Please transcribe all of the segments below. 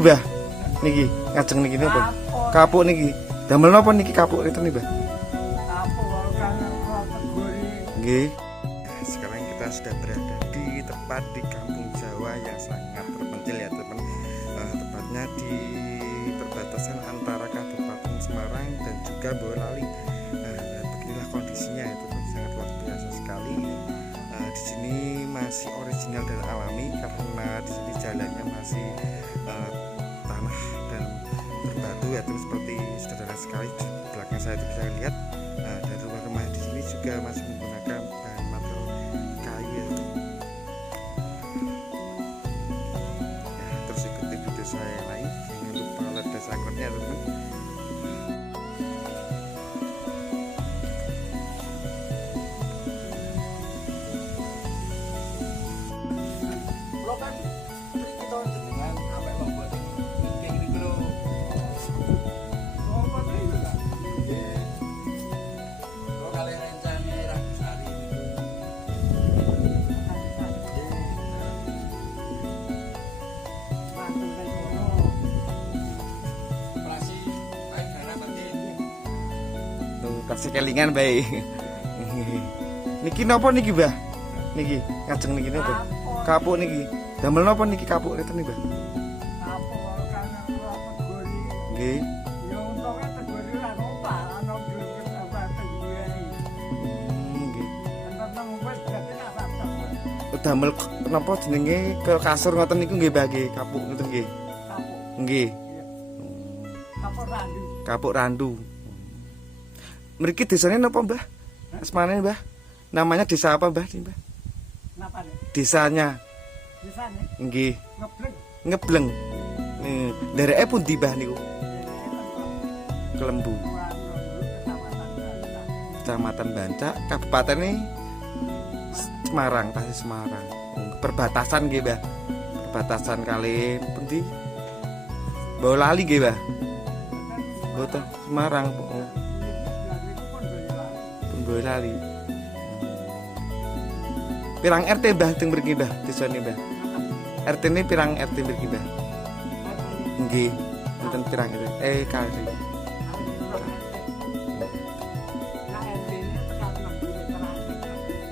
niki, Mbah? Niki ngajeng niki napa? Kapuk niki. Damel napa niki kapuk ngeten niki, Mbah? Kapuk kan kategori. Nggih. Sekarang kita sudah berada di tepat di kampung Jawa yang sangat terpencil ya, teman. Tepatnya di perbatasan antara Kabupaten Semarang dan juga Boyolali. Beginilah kondisinya itu sangat luar biasa sekali. Di sini masih original dan alami karena di sini jalannya masih tanah dan berbatu ya, terus seperti sederhana sekali. Di belakang saya itu bisa lihat dan rumah-rumah di sini juga masih menggunakan bahan material kayu. Ya, terus ikuti video saya yang lain, jangan lupa like dan subscribe-nya teman. Lo kan kita jenengan sampai membuat kayak gitu lo. Apa tuh itu kan? Lo kali rencana Ragusari itu. Operasi baik karena penting. Tuh kasih kelingan baik. Niki napa niki, Mbah? Niki ngajeng niki napa? Kapuk niki. Damel napa niki kapuk ngeten niki, Mbah? Kapuk kan kategori. Nggih. Ya untungnya kategori lah apa, ana grup apa kategori. Nggih. Tentang wis dadi apa. Damel napa jenenge ke kasur ngoten niku nggih, Mbah nggih, kapuk ngoten nggih. Kapuk. Nggih. Kapuk randu. Kapuk randu. Mriki desane napa, Mbah? Asmane, Mbah? Namanya desa apa, Mbah? Mbah? Napa nih? Desanya. Di sana Nggih. ngebleng. Ngebleng. Ndereke pundi, Mbah niku? Kelembu. Kecamatan Bancak, Kabupatene Semarang, Tasik Semarang. Perbatasan nggih, Mbah. Perbatasan kali pundi? Boyolali nggih, Mbah. Boten Semarang, pun Boyolali. Pirang RT, Mbah, teng mriki, Mbah? Desane, Mbah. RT ini pirang RT mriki, Mbah? Nggih. Mboten pirang RT. Kali.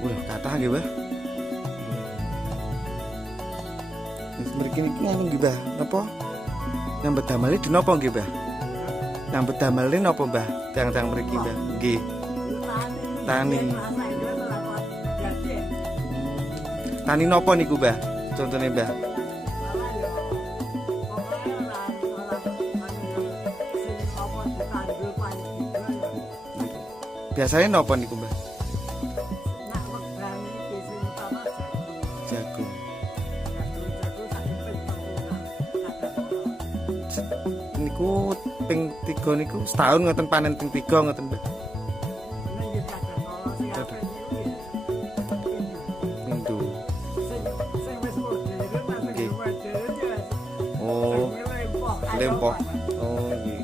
Wah, kathah nggih, Mbah. Wis mriki niki ngono nggih, Mbah. Napa? Nyambet damel di napa nggih, Mbah? Nyambet damel napa, Mbah? Tiang-tiang mriki, Mbah. Nggih. Tani. Tani napa niku, Mbah? Contone, Mbah. Biasanya napa niku, Mbah? Jagung. Niku ping 3 niku setahun ngoten panen ping 3 ngoten, Mbah. Pindho. Oh, lempoh. Oh, nggih.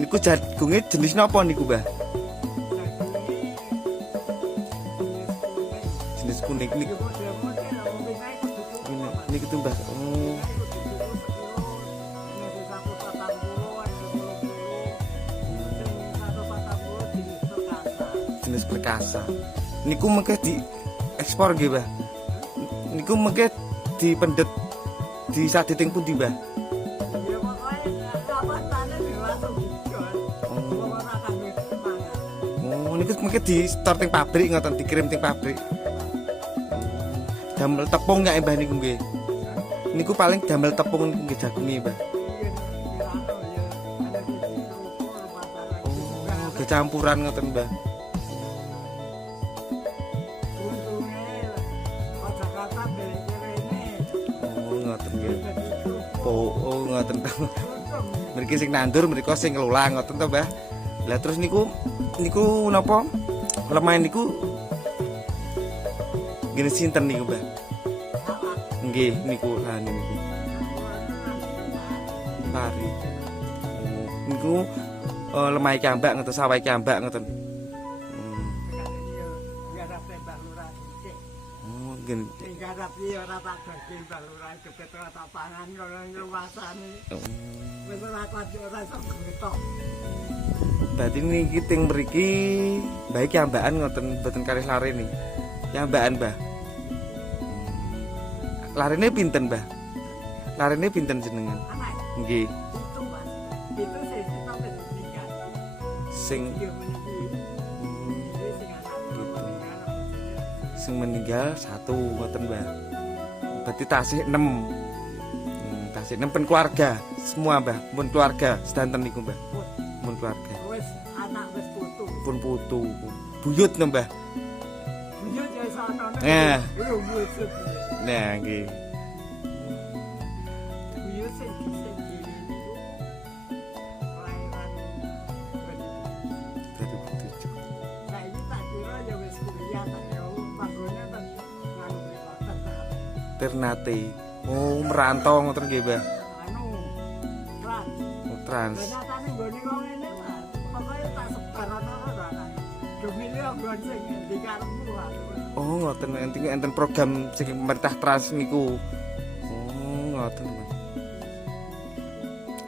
Niku jagunge jenis napa niku, Mbah? Jenis kuning niku. Niku tuh, Mbah. Oh. Jenis perkasa. Niku mengke di ekspor nggih, Mbah. Niku mengke dipendet di sadeting pundi, Mbah? Oh, niku mengke di store teng pabrik ngoten, dikirim teng pabrik. Damel tepung nggak, Mbah niku nggih? Niku paling damel tepung niku nggih jagunge, Mbah. Oh, kecampuran ngoten, Mbah. Oh, ngoten nggih. Oh, ngoten. Mriki sing nandur, mriko sing ngelola ngoten to, Mbah. Lah terus niku napa? Lemah niku gini sinten niku, Mbah? Nggih, niku lah niku. Pari. Niku lemah kiambak ngoten, sawah kiambak ngoten. Oh, Gen. Sing garap iki ora tak daging baluran kepet ora tak pangan kono ngrumasani. Wis ora kuat ora iso getok. Berarti niki ting mriki baik yambaan ngoten mboten kalih lare nih. Yambaan, Mbah. Larene pinten, Mbah? Larene pinten jenengan? Anak Nggih. itu Mas. Itu sing sampe tinggal. Sing Yo meniki. Iki sing anak meninggal. sing meninggal 1 ngoten, Mbah. Berarti tasih 6. Tasih 6 pen keluarga semua, Mbah. Pun keluarga sedanten niku, Mbah. Pun keluarga. Wis anak wis putu. Pun putu. Buyut no, Mbah. Buyut ya sono. Nah. Belum buyut. Nah, nggih. Buyut sing niku. Kelahiran 2007. saiki tak kira ya wis kuliah tak yo panggone ten nganu privaten tak. Ternate. Oh, merantau ngoten nggih, Mbah. Anu trans. Oh, trans. Nyatane nggone kok ngene Mas. Pokoke tak sebar ana ora ana. Gemile nggon sing di karepmu aku. Oh, ngoten enten program sing pemerintah trans niku. Oh, ngoten, Mbah.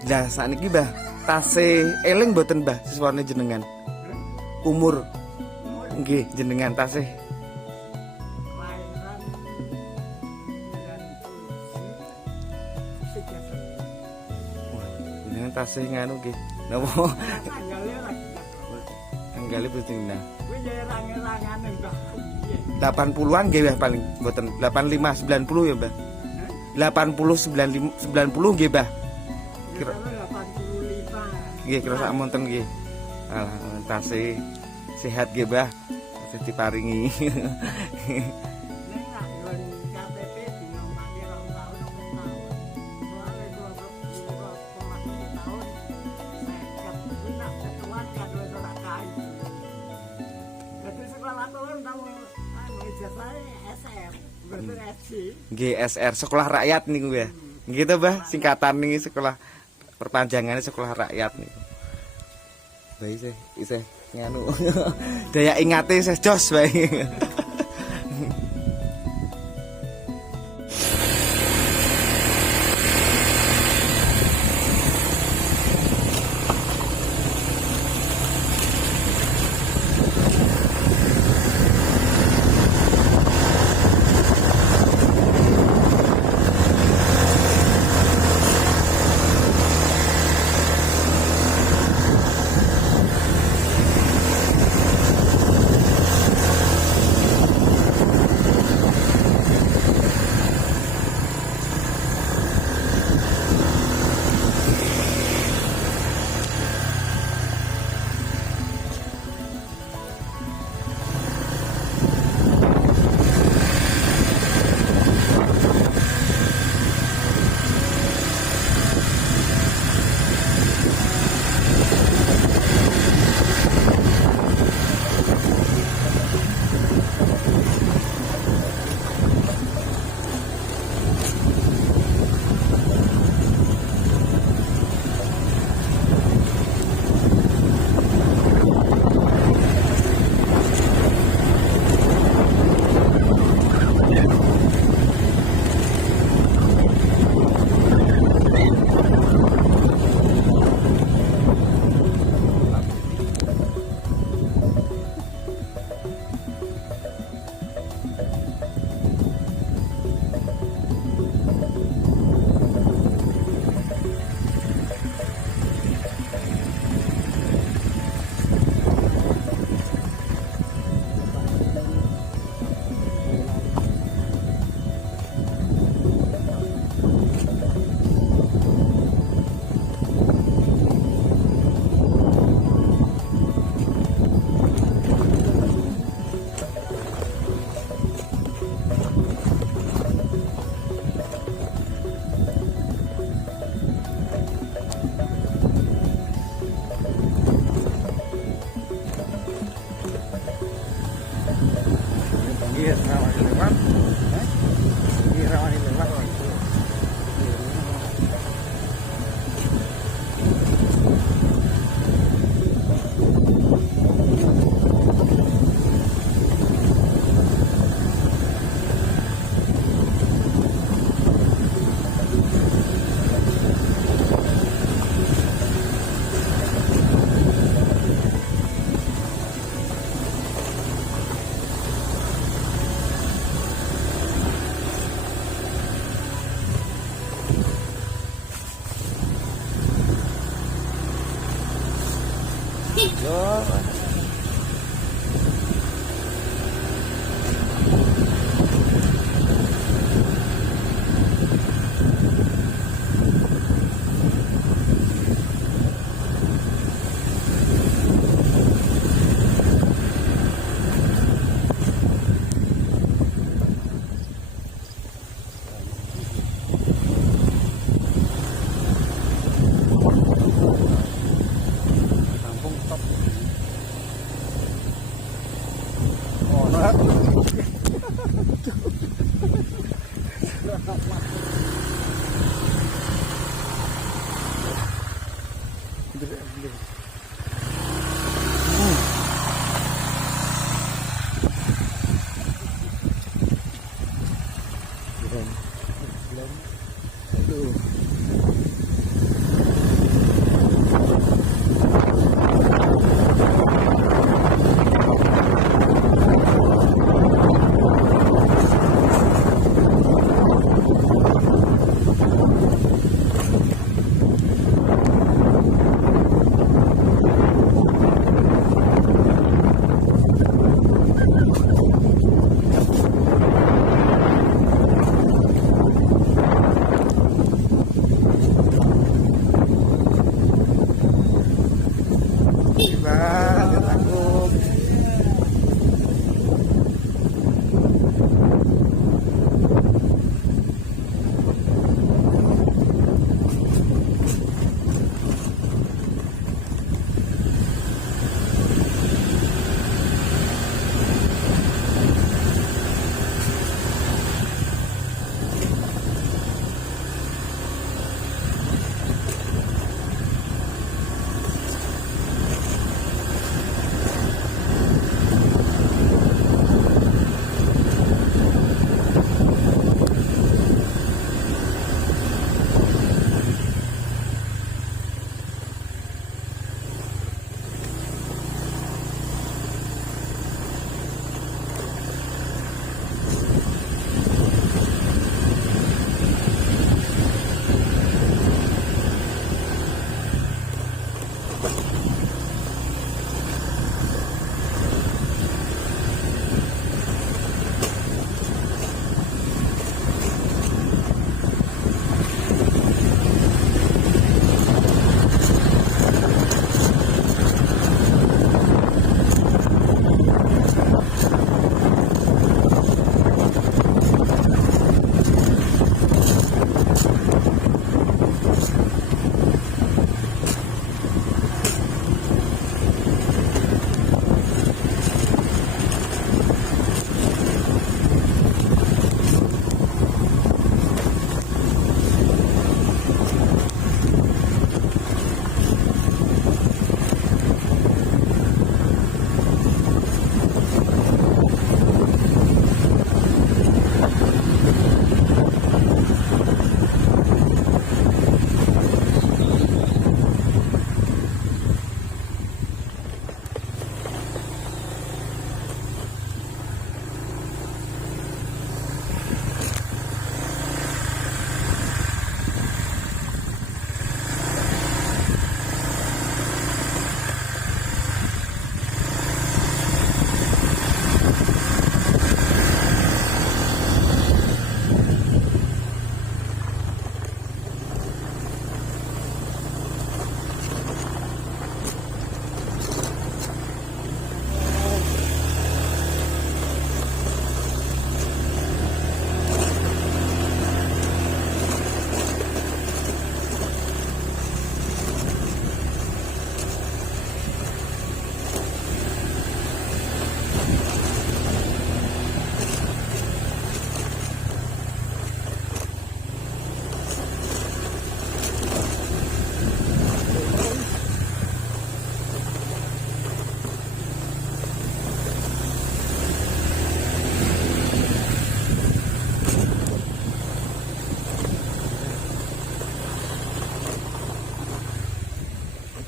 Lah sakniki, Mbah, tasih eling mboten, Mbah, siswane jenengan? Umur nggih jenengan tasih Kelahiran 97. wah, jenengan tasih nganu nggih. Napa Tanggale lagi. tanggalé pinten? Kuwi ya rang-rangan Mbah. 80-an nggih, Mbah, paling mboten 85 90 ya, Mbah. 80 90 nggih, Mbah. Kira 85. Nggih, kira sak monten nggih. Alah, tasih sehat nggih, Mbah. Tasih diparingi. Ning nak nggon KTP dinomake 2 tahun apa tahun. Soale kula sekolah 2 tahun. Saya kuwi nak ketuan kan wis ora kae. Dadi sekolah turun tamu anu ijazah SM, mboten SD. Nggih, SR Sekolah Rakyat niku, Mbah. Nggih to, Mbah, singkatan niki sekolah perpanjangannya Sekolah Rakyat niku. Bae isih nganu. Daya ingate isih jos bae. Iya, rawani lewat. Iya, rawani lewat.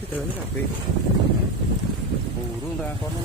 Jalan kabeh. Burung ra kono.